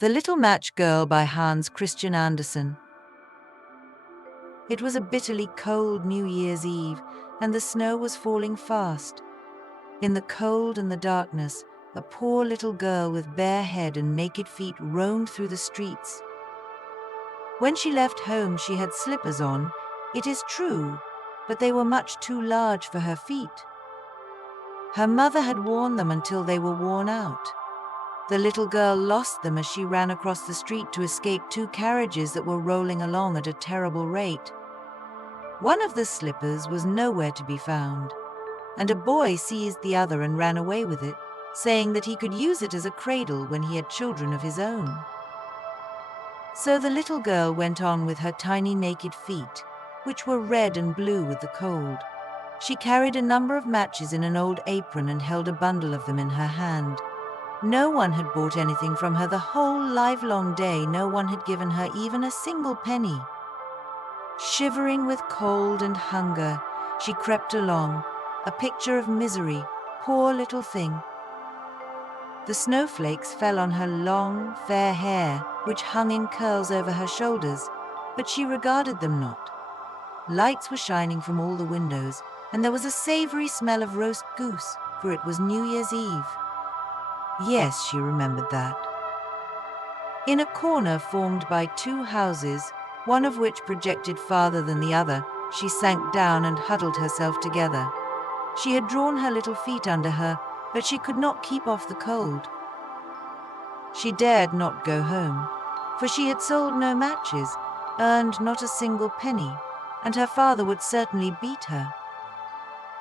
The Little Match Girl by Hans Christian Andersen. It was a bitterly cold New Year's Eve, and the snow was falling fast. In the cold and the darkness, a poor little girl with bare head and naked feet roamed through the streets. When she left home, she had slippers on, it is true, but they were much too large for her feet. Her mother had worn them until they were worn out. The little girl lost them as she ran across the street to escape two carriages that were rolling along at a terrible rate. One of the slippers was nowhere to be found, and a boy seized the other and ran away with it, saying that he could use it as a cradle when he had children of his own. So the little girl went on with her tiny naked feet, which were red and blue with the cold. She carried a number of matches in an old apron and held a bundle of them in her hand. No one had bought anything from her the whole livelong day. No one had given her even a single penny. Shivering with cold and hunger, she crept along, a picture of misery, poor little thing. The snowflakes fell on her long, fair hair, which hung in curls over her shoulders, but she regarded them not. Lights were shining from all the windows, and there was a savory smell of roast goose, for it was New Year's Eve. Yes, she remembered that. In a corner formed by two houses, one of which projected farther than the other, she sank down and huddled herself together. She had drawn her little feet under her, but she could not keep off the cold. She dared not go home, for she had sold no matches, earned not a single penny, and her father would certainly beat her.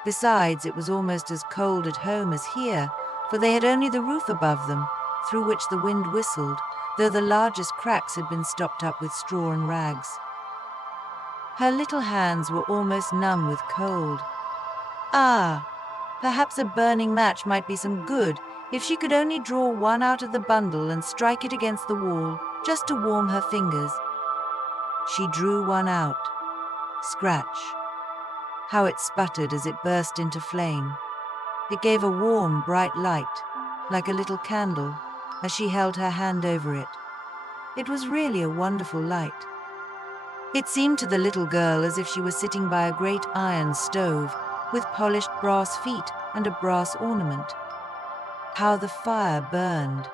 Besides, it was almost as cold at home as here, for they had only the roof above them, through which the wind whistled, though the largest cracks had been stopped up with straw and rags. Her little hands were almost numb with cold. Ah, perhaps a burning match might be some good if she could only draw one out of the bundle and strike it against the wall, just to warm her fingers. She drew one out. Scratch. How it sputtered as it burst into flame. It gave a warm, bright light, like a little candle, as she held her hand over it. It was really a wonderful light. It seemed to the little girl as if she was sitting by a great iron stove with polished brass feet and a brass ornament. How the fire burned!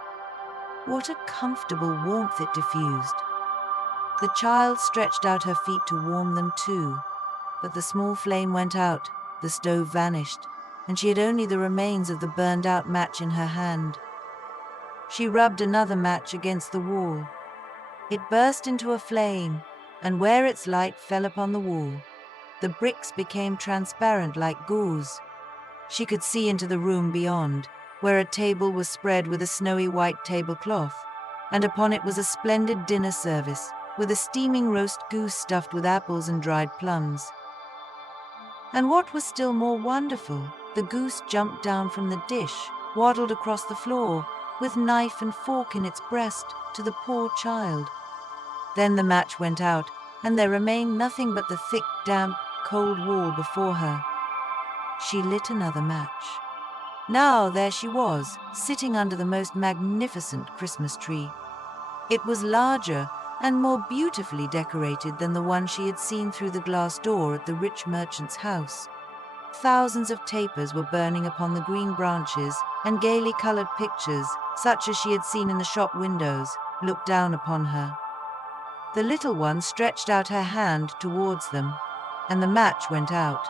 What a comfortable warmth it diffused! The child stretched out her feet to warm them too, but the small flame went out, the stove vanished, and she had only the remains of the burned-out match in her hand. She rubbed another match against the wall. It burst into a flame, and where its light fell upon the wall, the bricks became transparent like gauze. She could see into the room beyond, where a table was spread with a snowy white tablecloth, and upon it was a splendid dinner service, with a steaming roast goose stuffed with apples and dried plums. And what was still more wonderful, the goose jumped down from the dish, waddled across the floor, with knife and fork in its breast, to the poor child. Then the match went out, and there remained nothing but the thick, damp, cold wall before her. She lit another match. Now there she was, sitting under the most magnificent Christmas tree. It was larger and more beautifully decorated than the one she had seen through the glass door at the rich merchant's house. Thousands of tapers were burning upon the green branches, and gaily colored pictures, such as she had seen in the shop windows, looked down upon her. The little one stretched out her hand towards them, and the match went out.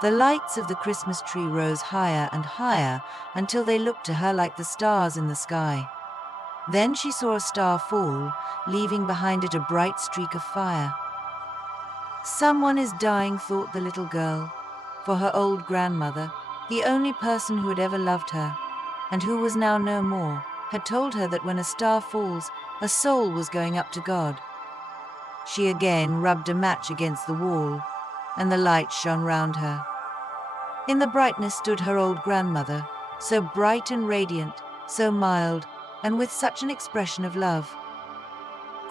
The lights of the Christmas tree rose higher and higher until they looked to her like the stars in the sky. Then she saw a star fall, leaving behind it a bright streak of fire. Someone is dying, thought the little girl, for her old grandmother, the only person who had ever loved her, and who was now no more, had told her that when a star falls, a soul was going up to God. She again rubbed a match against the wall, and the light shone round her. In the brightness stood her old grandmother, so bright and radiant, so mild, and with such an expression of love.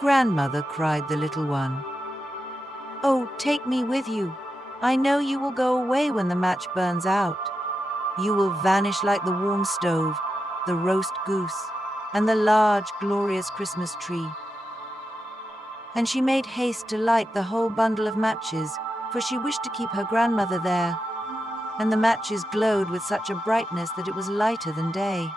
"Grandmother," cried the little one, "oh, take me with you. I know you will go away when the match burns out. You will vanish like the warm stove, the roast goose. and the large, glorious Christmas tree. And she made haste to light the whole bundle of matches, for she wished to keep her grandmother there, and the matches glowed with such a brightness that it was lighter than day.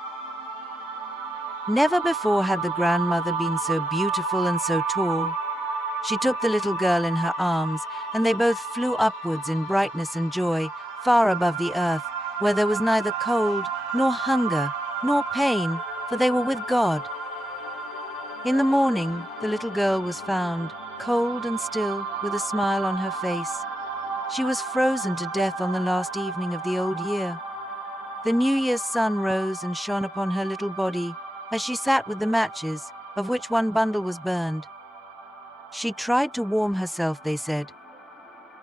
Never before had the grandmother been so beautiful and so tall. She took the little girl in her arms, and they both flew upwards in brightness and joy, far above the earth, where there was neither cold, nor hunger, nor pain, for they were with God. In the morning, the little girl was found, cold and still, with a smile on her face. She was frozen to death on the last evening of the old year. The New Year's sun rose and shone upon her little body as she sat with the matches, of which one bundle was burned. She tried to warm herself, they said,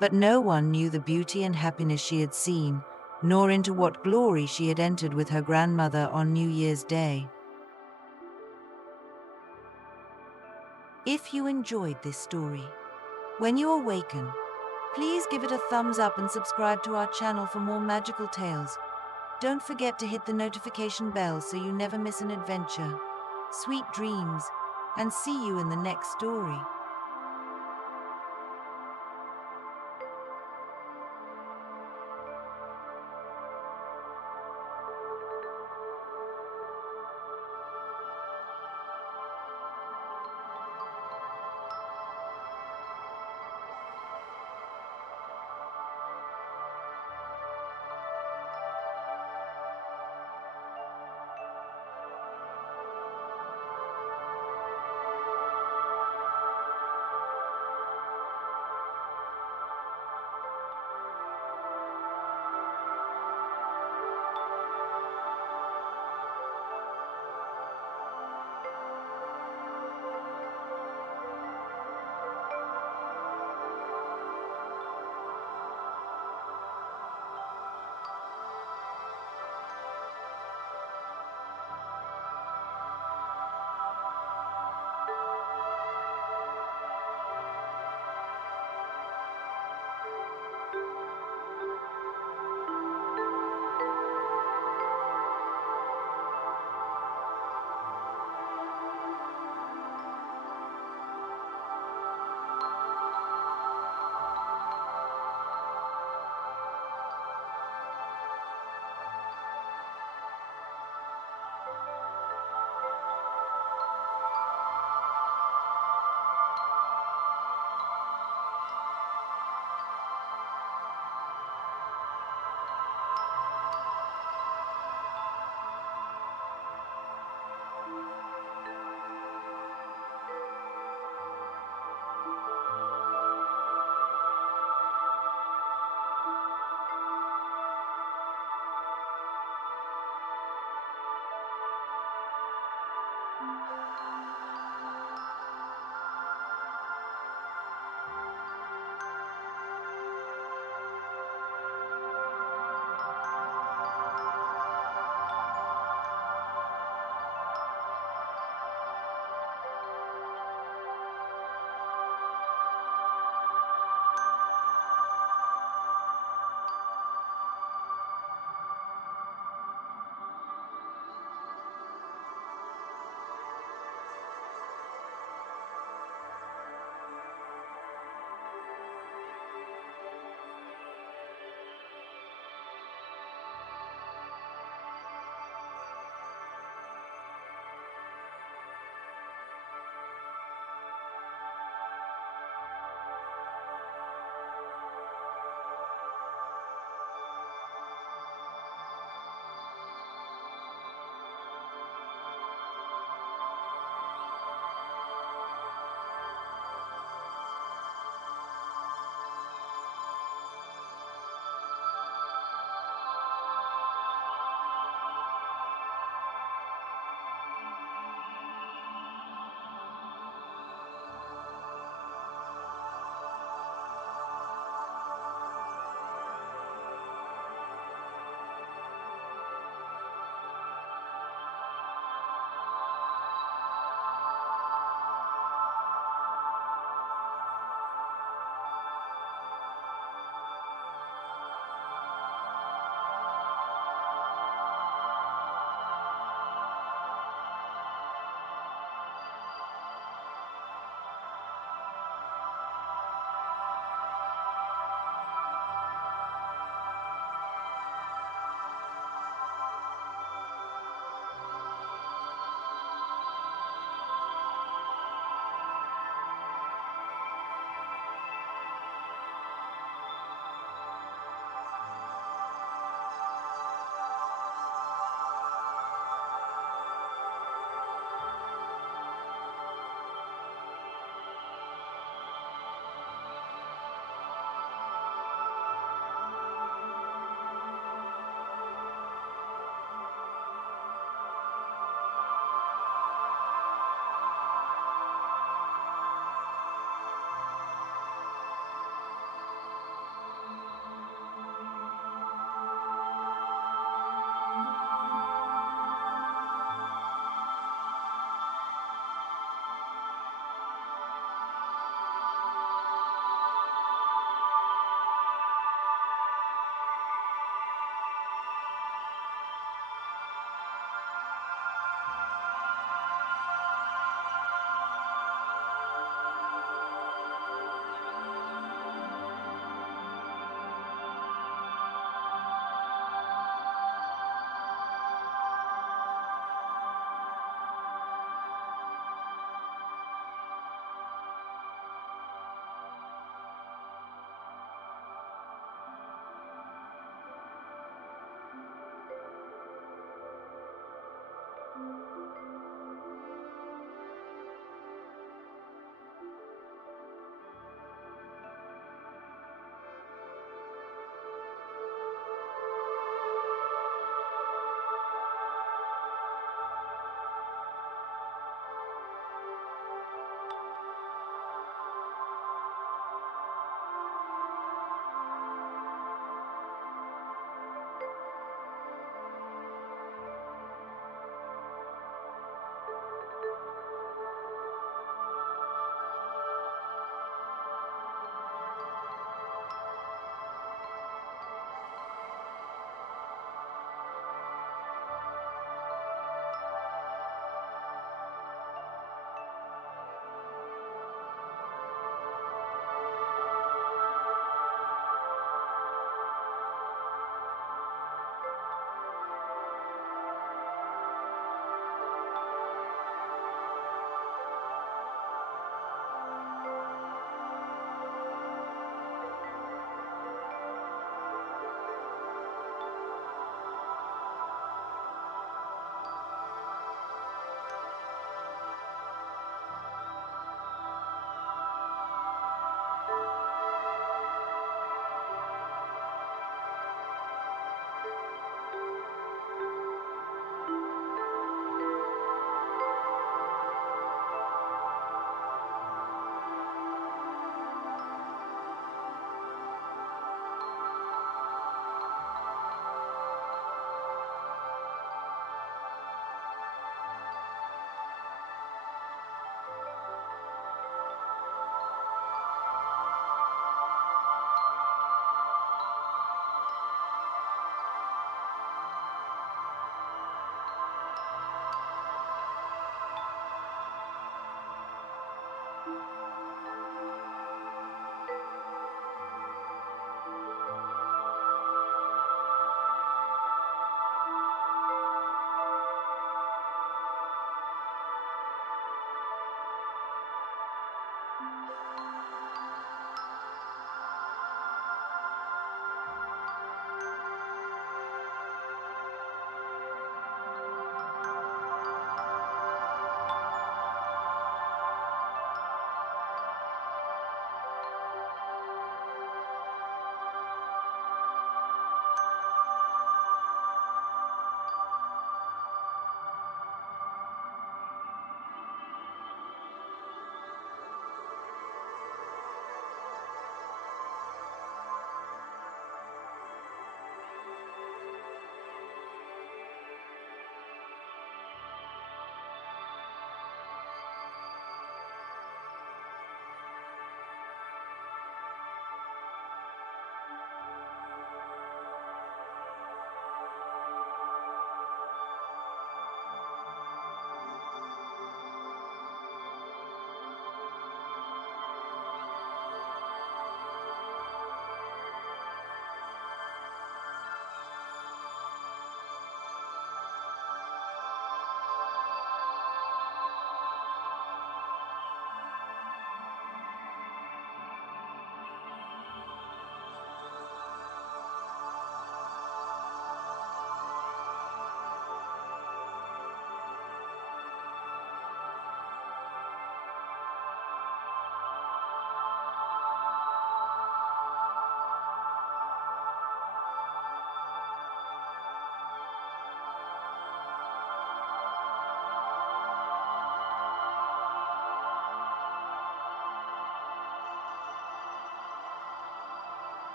but no one knew the beauty and happiness she had seen, nor into what glory she had entered with her grandmother on New Year's Day. If you enjoyed this story, when you awaken, please give it a thumbs up and subscribe to our channel for more magical tales. Don't forget to hit the notification bell so you never miss an adventure. Sweet dreams, and see you in the next story.